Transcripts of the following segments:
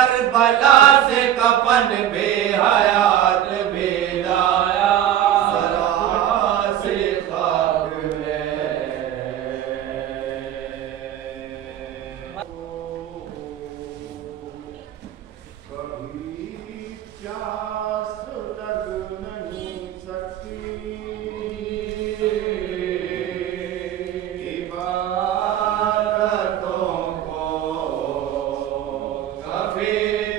Karbala से कफन बेहयात भेजाया सरा से खाक में। कभी प्यास लग नहीं सकती, इबादतों को कभी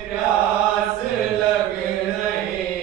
प्यास लग नहीं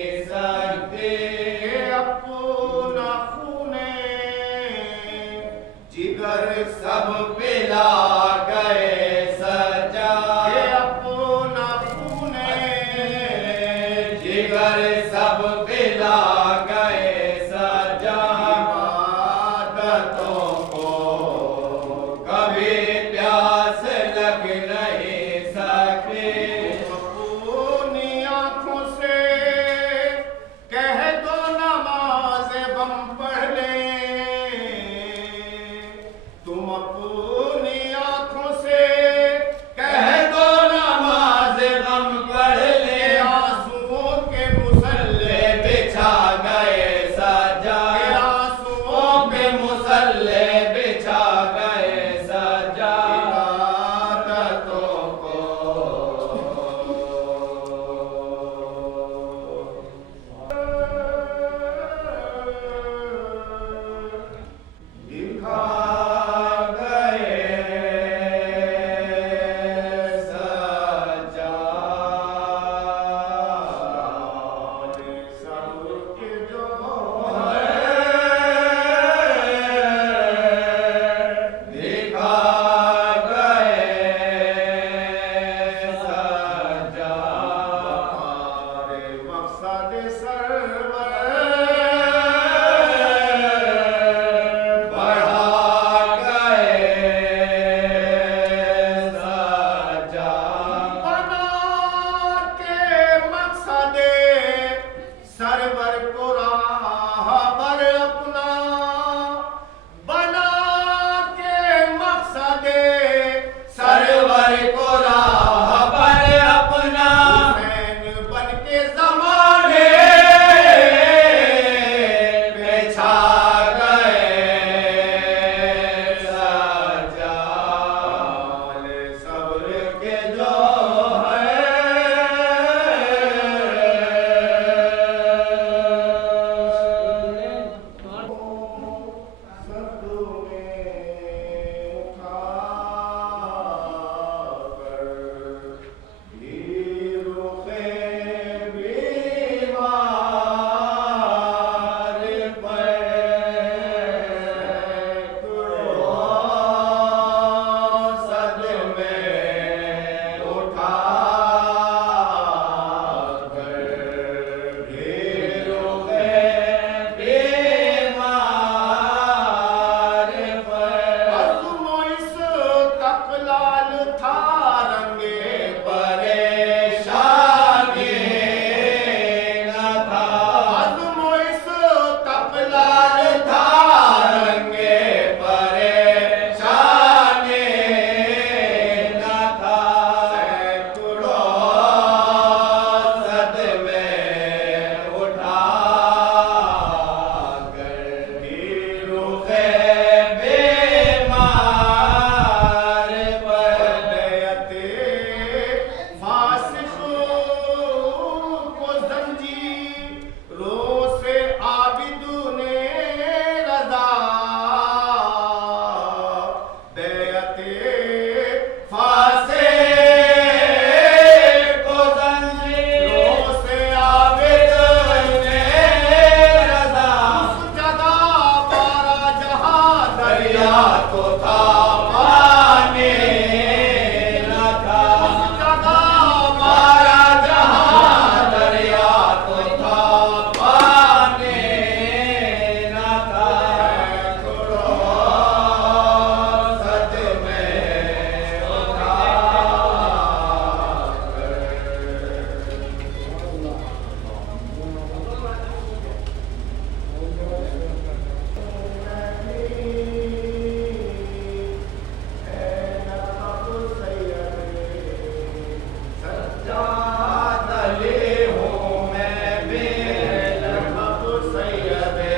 सज्जाद अली हूँ मैं बेलखत सैयदे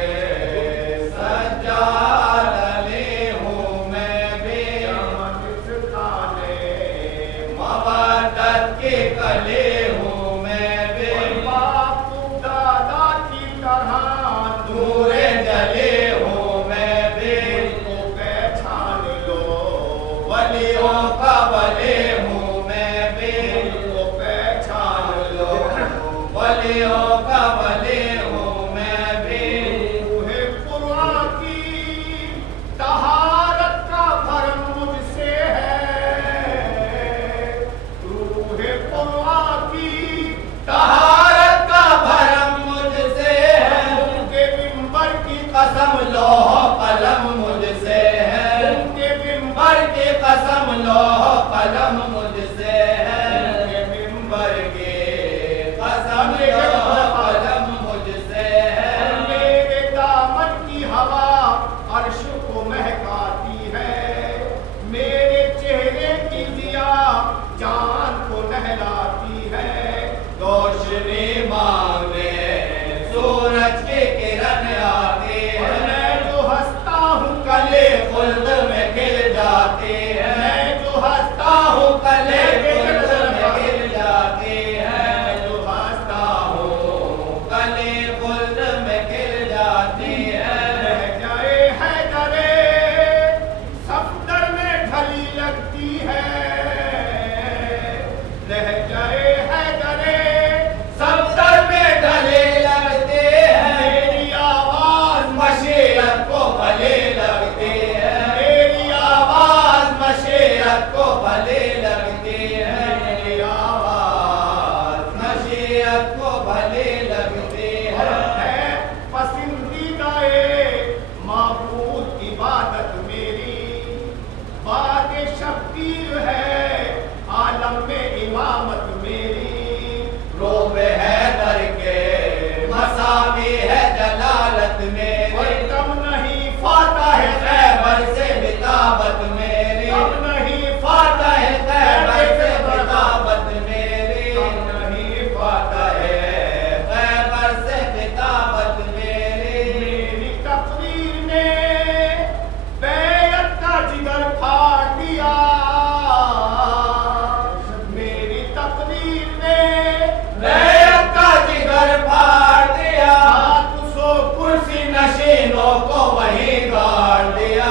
सज्जाद अली हूँ मैं बेलखताने मवद्दत की कली हूँ मैं बापू दादा की तरह नूरे जले हूँ मैं को पहचान लो वलियों का वली हूँ मैं को पहचान लो वलियों का वली हूँ मैं रूहे कुरान की तहारत का भरम मुझसे है रूहे कुरान की तहारत का भरम मुझसे है उनके मिंबर की कसम लोह कलम मुझसे है उनके मिंबर मिंबर की कसम लोह कलम मुझसे है उनके मिंबर के कसम लोह कलम मुझसे है मेरे दामन की हवा अर्श को महकाती है मेरे चेहरे की जिया जान को नहलाती है रोशनी मांगे सूरज की किरण आती और है मैं जो हंसता हूँ कले खुल्द में खिल जाती है मैं जो हंसता हूँ हूँ कले खुल्द में खिल जाती है जो हंसता हूँ कले खुल्द में खिल जाती है रह जाए हैदरे सफदर में ढली लगती है रह जाए हैदरे सफदर में ढले लगते हैं मेरी आवाज मशीरत को भले लगती है मेरी आवाज मशीरत को भले लगती है मेरी आवाज मशीरत को भले लगती है पसंदीदा माबूद इबादत मेरी बात शब्बीर है आलम में इमामत मेरी रोब है दर के मसावी है जलालत मेरी कोई कम नहीं फाता है खैबर से बिताबत मेरी कम नहीं फाता है खैबर से बिताबत मेरी कम नहीं फाता है खैबर से बिताबत मेरी मेरी तकदीर ने बैत का जिगर फाड़ दिया मेरी तकदीर ने बैत का जिगर फाड़ दिया 700 कुर्सी नशीनों को वहीं गाड़ दिया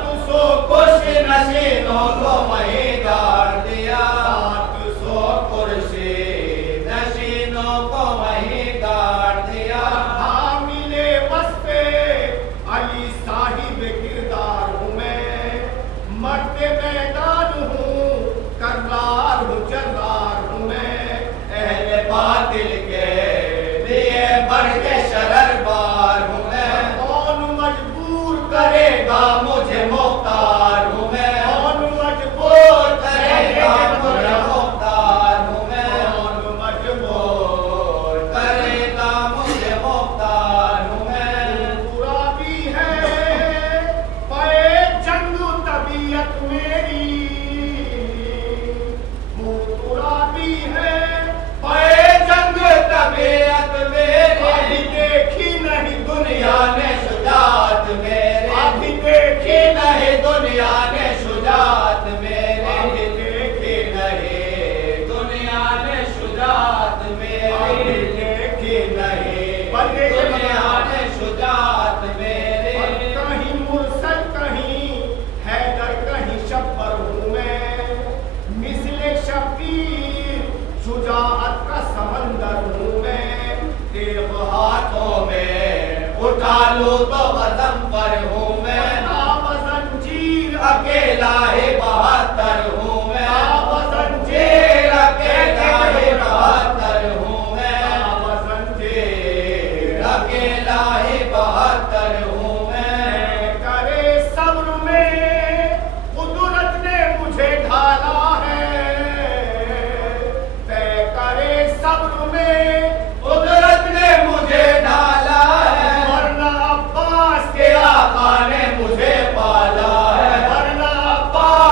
700 कुर्सी नशीनों को वहीं गाड़ दिया 700 कुर्सी नशीनों को वहीं गाड़ दिया हामिले वस्फे अली साहिब किरदार हूँ मैं मर्द मैदान हूँ कर्रार हूँ जर्रार हूँ मैं अहले बातिल के लिए बढ़ के शरर बार हूँ मैं कौन मजबूर करेगा मुझे मुख्तार हूँ मैं कौन मजबूर करेगा मुझे मुख्तार हूँ मैं कौन मजबूर करेगा मुझे मुख्तार हूँ मैं बुरा भी है पे जंग तबीयत मेरी बुरा भी है पे जंग तबीयत मेरी अभी देखी नहीं दुनिया ने शुजात मेरे अभी देखी नहीं दुनिया ने शुजात मेरे अभी देखी नहीं दुनिया ने शुजात अभी मेरे देखी नहीं बल्ले के दुनिया ने शुजात मेरे कहीं मुरसल कहीं हैदर कहीं शब्बर हूँ मैं मिसले शब्बीर शुजाअत का समंदर हूँ मैं तेग हाथों में उठा लो तो वजन पर हूँ मैं जंजीर अकेला ही बहत्तर हूँ मैं जंजीर अकेला ही बहत्तर हूँ मैं जंजीर अकेला ही बहत्तर हूँ मैं करे सब्र में कुदरत ने मुझे ढाला है तय करे सब्र में कुदरत ने मुझे ढाला है वरना अब्बास के आका ने मुझे पाला है वरना अब्बास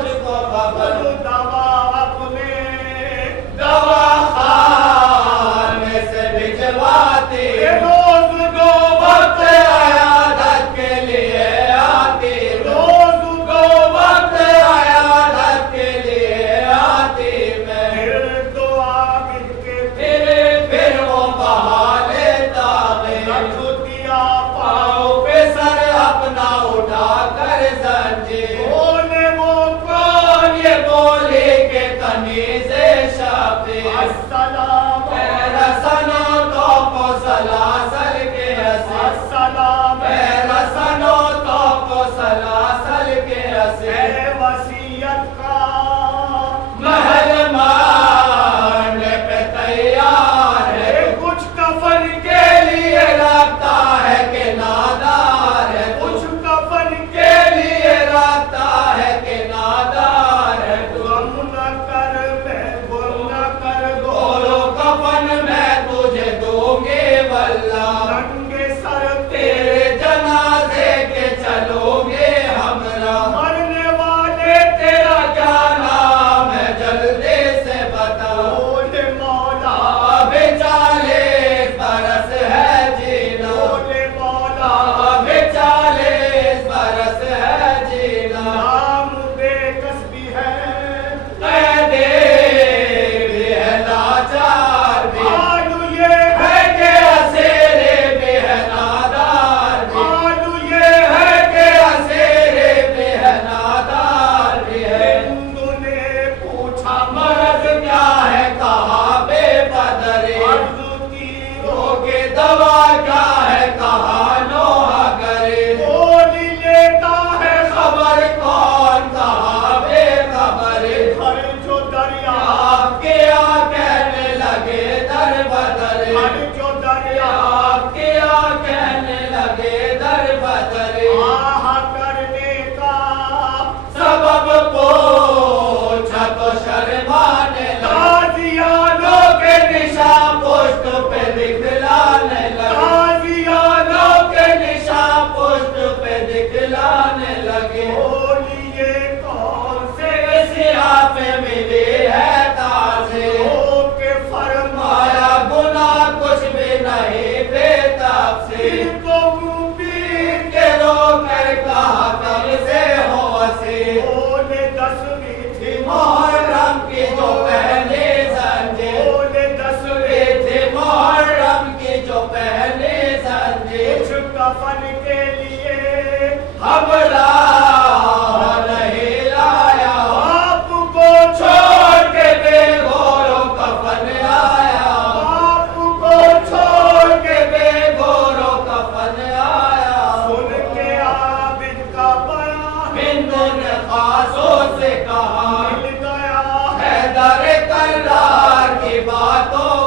मुझको खबर दवा अपने दवा खाने से भिजवाती रोज दो वक्त आयादत के लिए आती रोज दो वक्त आयादत के लिए आती मैं फिर तो आबिद के फिर वो बहा लेता मैं रख दिया पाँव पे सर अपना उठा कर जंजीर बोले वो कौन ये बोली के तनी से शाफी अस्सलाम मेरा सनो तो को सलासल के हसी अस्सलाम मेरा सनो तो को सलासल के हसी है वसीयत का महल मारने पे तैयार है कुछ कफन के लिए रखता है कि नादार है कुछ कफन के लिए रखता है कि नादार है गम न कर मैं गुम न कर गोरो कफन मैं तुझे दूंगी वल्ला नंगे सर तेरे जनाजे के चलोगे हमरा मरने वाले तेरा क्या नाम है जल्दी से बताओ बोले मौला अभी 40 बरस है जीना बोले मौला अभी 40 बरस है जीना नाम बेकस भी है कैदे भी है लाचार भी आलू ये है के असेरे भी है नादार भी आलू ये है के असेरे भी है नादार भी है हिंदू ने पूछा मर्द क्या है कहा बेपदरी अर्ज़ की रोके दवा क्या है कहा नोहा करे बोली लेता है खबर कौन कहा बेखबर हर जो दरिया आपके आ कहने लगे दर बदर हर जो दरिया आपके आ कहने लगे दर बदर आह करने का सबब पूछा तो शर्माने लगा ताजियानों के निशा पुष्ट पे दिखलाने लगे ताजियानों के निशा पुष्ट पे दिखलाने लगे बोली ये कौन से सिरा पे मिली है ताजे के फरमाया माया गुनाह कुछ भी नहीं बेताब से इनको मुबीन के रो कर कहा कब से हो से बोले 10वीं थी मुहर्रम की जो पहले संजे बोले 10वीं थी मुहर्रम की जो पहले संजे कुछ कफन के लिए हमला नहीं लाया आपको छोड़ के बेगोरो कफन आया आपको छोड़ के बेगोरो कफन आया सुन के आबिद का बयान हिंदू ने खासों से कहा मिल गया हैदर करार की बातों